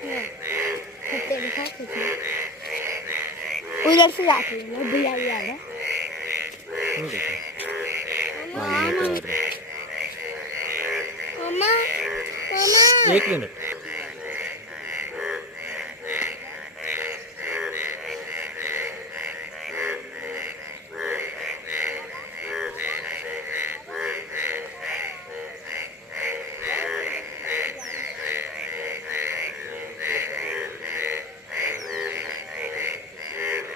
कुत्ते दिखा कुत्ते उधर से जाते हैं ना बिलाई वाला मामा मामा एक मिनट